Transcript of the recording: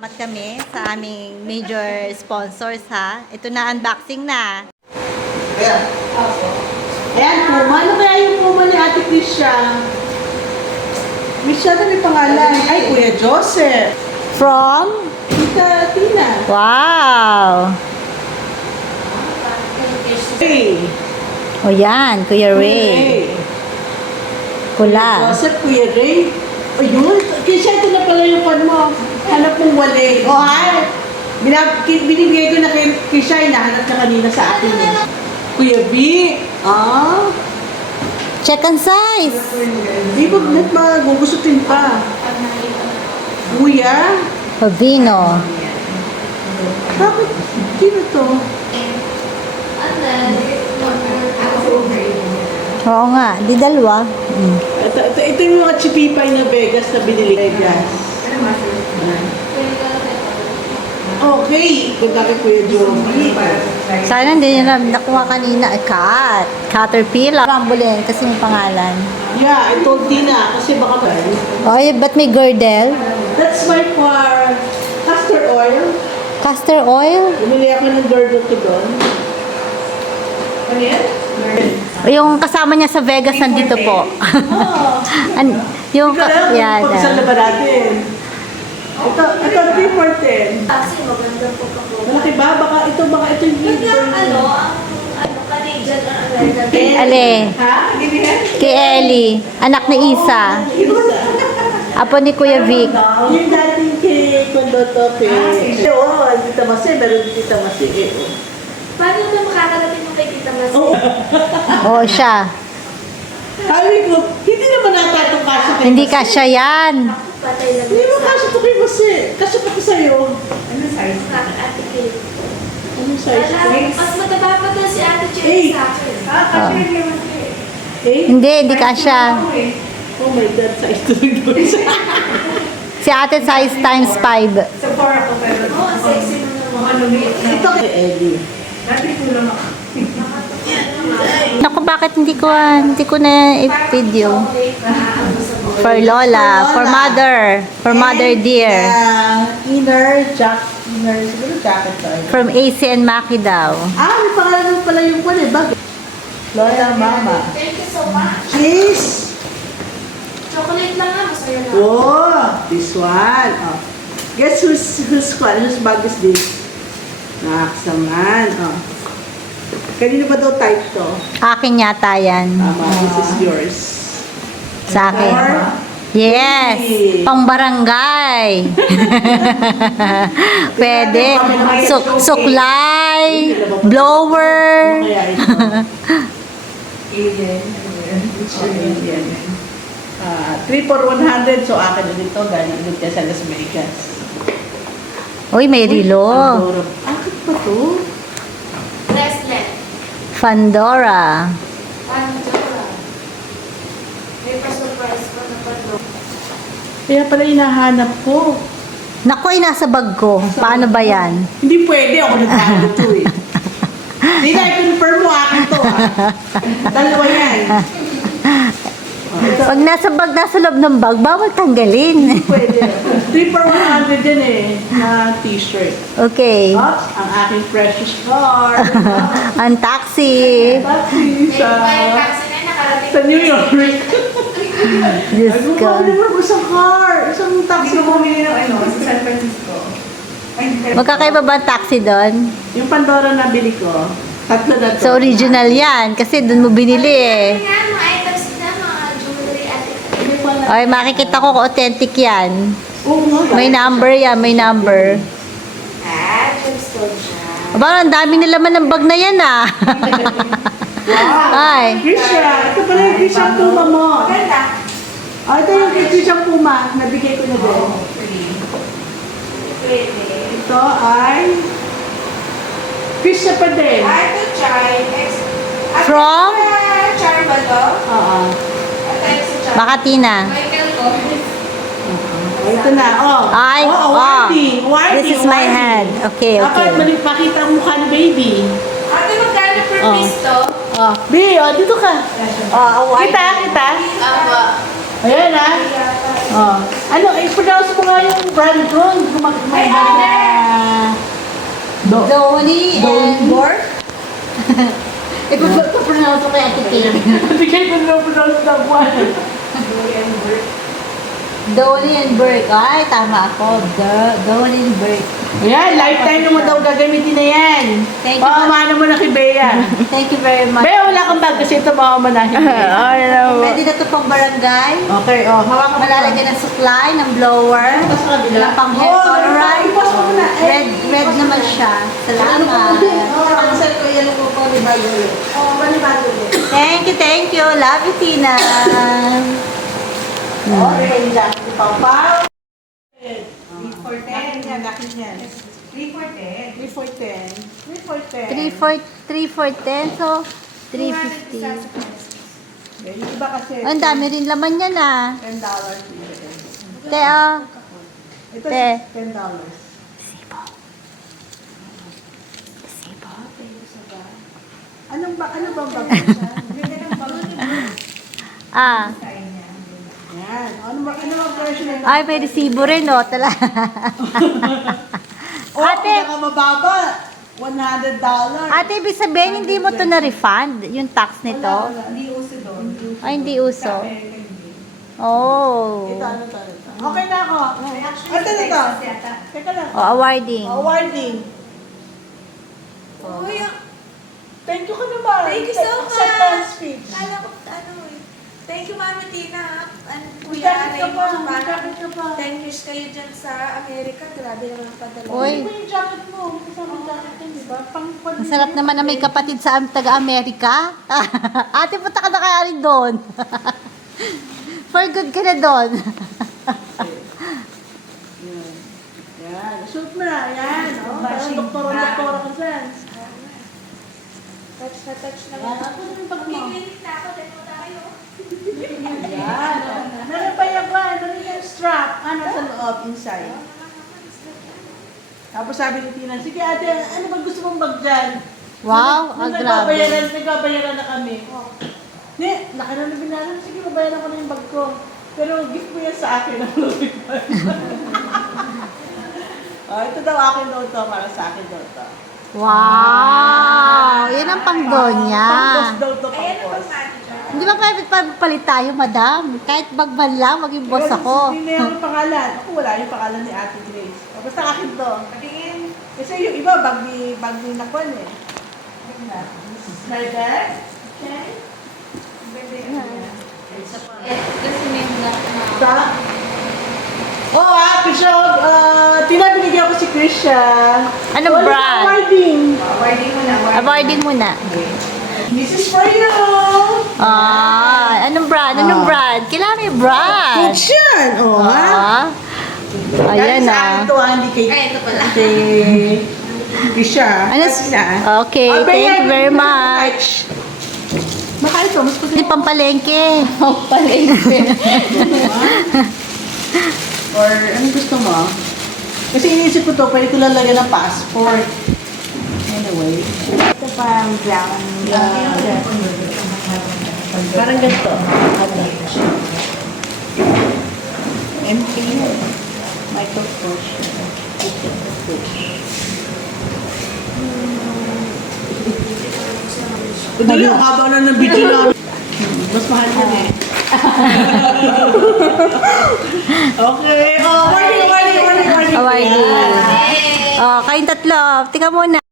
Salamat kami sa aming major sponsors ha. Ito na, unboxing na. Ayan, Puma. Ano kaya yung Puma ni Ate Krisha? Krisha na may pangalan. Ay, Kuya Joseph. From? Tita Tina. Wow! Hey. O yan, Kuya Ray. Pula. Joseph, Kuya Ray. Ayun, Krisha, ito na pala yung pan mo. Hanap mong wali. O, ay. Binibigay ko na kay Krisha, hinahanap niya kanina sa atin. Kuya B. Ah. Check and size. Di ba magugustutin pa? Kuya. Pavino. Bakit? Sino to? Oo nga, di dalawa. Ito yung mga chipipay na Vegas na binili kay Vegas. Okay. Ganda kay Kuya Joey. Sana hindi nyo nakuha kanina. Caterpillar. Rambulen kasi may pangalan. Yeah, I told Tina kasi baka Oy, ba't may girdle? that's my for castor oil. Castor oil? Bumili ako ng girdle ko doon. Ano yan? Yung kasama niya sa Vegas nandito po. Oh. Yung, Ikaw lang, yan. pag-isang ba natin? Ito 3 for 10. Kasi maganda po ako. Malaki ba? Baka ito yung Yun lang ang Canadian ang American. Ale, Ha? Ginihan? kay Ellie, anak ni Isa. Apo ni Kuya Vic. Yung dating kay Condoto kay... Oo, Tita Masi. Meron Tita Masi. Paano ba makakarating mo kay Tita Masi? Oo. Oo, siya. Sabi ko, hindi naman nata itong kasya kay Hindi Masi. kasya yan. Patay lang. Hindi mo kasya ito kay Masi. Kasya pati sa'yo. Ano size? Ate Kate. Anong size? Mas mataba pa daw si Ate Jen Eight. sa akin. Oh. Hindi kasya. Oh my God, size to rin. Si ate size times 5. Oo, ang sexy mo naman. Ito kay Eddie. Naku, bakit hindi ko na i-video? For Lola, for mother dear. Inner siguro jacket to. From AC and Maki daw. May pangalan mo pala yung pala, bag. Lola, Mama. Thank you so much. Cheese. Chocolate lang nga, masaya lang. Oh, this one. Oh. Guess whose bag is this? Nakaksaman. Oh. Kanino ba daw type to? Akin yata yan. Tama, this is yours. Sa akin. Or, Yes! Pang barangay! Pwede. Suklay! Blower! ano kaya ito? Alien. 3 for 100, so akin na dito. Galing ulit niya sa Las Vegas. Uy, may rilo. Pandora. Akit pa to? Bracelet. Pandora. Pandora. May pa-surprise pa na Pandora. Kaya pala hinahanap ko. Naku, ay nasa bag ko. Paano ba yan? Hindi pwede ako nagkano to eh. Hindi na, i-confirm mo akin to ah. Dalawa yan. Pag nasa bag, nasa loob ng bag, bawal tanggalin. Pwede. 3 for 100 yan eh, na t-shirt. Okay. Oops, ang aking precious car. Ang taxi. Taxi May taxi na nakarating. sa New York. Diyos Ay, ko. bumili mo isang car. Isang taxi. bumili ng sa San Francisco. Magkakaiba ba ang taxi doon? Yung Pandora na bili ko, tatlo na to. So, original yan. Kasi doon mo binili eh. Nga, mga items na, mga jewelry ate. Ay, makikita ko kung authentic yan. Oo nga. May number yan, may number. Gemstone siya. Aba, ang dami nilaman ng bag na yan ah. Ay. Krisha, ito pala yung Krisha Puma mo. Maganda. Ito yung Krisha Puma. Nabigay ko na din. Pwede. Ito ay Krisha pa din. Ito, Chai. From? Char ba to? Oo. Ito si Char. Makati na. Michael Kors. Ito na. Oh. Ay, oh. oh. Wardy. This is my hand. Okay, Dapat okay. pakita ang mukha ni baby. Ate, magkano per Oh. piece to? Oh. Bi, dito ka. Oh, Kita. Aba. Ayan ah. Yata. Oh. Ano, i-pronounce mo nga yung brand doon. Dolly and Bork. Ipapronounce ko kay Ate Kate. Bigay ko na pronounce na buwan. Dolly and Bork. Ay, tama ako. Dolly and Bork. Ayan, lifetime naman daw gagamitin na yan. Thank you. Pamamana mo na kay Bea. Thank you very much. Bea, wala kang bag kasi ito mamamanahin mo. Pwede na ito pang barangay. Okay, oh, hawakan mo. Malalagyan ng supply, ng blower. Wala pang hair colorant. Ipos mo muna. Red naman siya. Salamat. Cancel ko yan ko po ni Bago. Oh, balibago ulit. Thank you. Love you, Tina. Okay, jacket ni Pao Pao. 3 for 10. Yan, akin yan. 3 for 10. 3 for 10. 3 for 10. 3 for 10, so 350. Yung iba kasi. Ang dami rin laman yan ah. $10. Te, oh. Ito Te. $10. Ano bang bag mo siya? Ah. Yan. Ano bang version na? Ay, may resibo rin, oh. Tala. Oh, Ate. pinakamababa. $100. Ate, ibig sabihin, hindi mo to na-refund, yung tax nito? Hindi uso doon. Ay, hindi uso. Sa Amerika, hindi. Oh. Ito. Okay na ako. Ito na to. Yata. Teka lang. Oh, awarding. Awarding. Uy, Thank you ka naman. Thank you so much. Acceptance speech. Alam ko, thank you, Mami Tina. May Kuya, jacket ka pa. May parang jacket ka pa. 10 years kayo dyan sa Amerika. Grabe naman ang padala. Uy. Hindi ko yung jacket mo. Kasama yung jacket yan, di ba? Ang sarap naman na may kapatid sa taga-Amerika. Ate, punta ka na kaya rin doon. For good ka na doon. Yan. Shoot mo na. Yan. Oh, parang doktora ka dyan. Touch na touch na. Yan. Ako na yung bag mo. Mag-clinic na ako. Dahil mo tayo. Yan. Meron pa yung ba? Meron yung strap. Ano sa loob? Inside. Tapos sabi ni Tina, sige ate, ano ba gusto mong bag dyan? Wow, grabe. Nagbabayaran na kami. Ne, laki na binayaran. Sige, babayaran ko na yung bag ko. Pero gift mo yan sa akin. Oh, ito daw akin daw to, para sa akin daw to. Wow! Yan ang panggon niya. Pang-post daw to, Ayan ang pang-post. pag-manager. Hindi ba pwede palit tayo, madam? Kahit bagman lang, maging boss ako. Hindi na yung pangalan. Ako wala yung pangalan ni Ate Grace. O, basta akin to. Patingin. Kasi yung iba, bag ni Nakwan eh. My bag? Okay. Sa? Oh, Pishog, Tina, binigyan ko si Krisha. Anong brand? Awarding. Awarding mo na. Awarding muna. This is for you. Ah, anong brand? Anong brand? Kailangan may brand. Good yan. Oh, ha? Ah. Ayan Sa ah. akin to, hindi kay... Ay, ito pala. Kay Krisha. Ano? Okay, thank you very much. Baka ito, mas Hindi pampalengke. Pampalengke. Or anong gusto mo? Kasi iniisip ko to, pwede ko lang lagyan ng passport. Anyway. Ito parang brown. Yeah. Parang ganito. MP. Micropush. Dali, ang haba na ng video na. Mas mahal yan eh. Okay. Oh, warning. Awarding. Oh, kayong tatlo. Tika muna.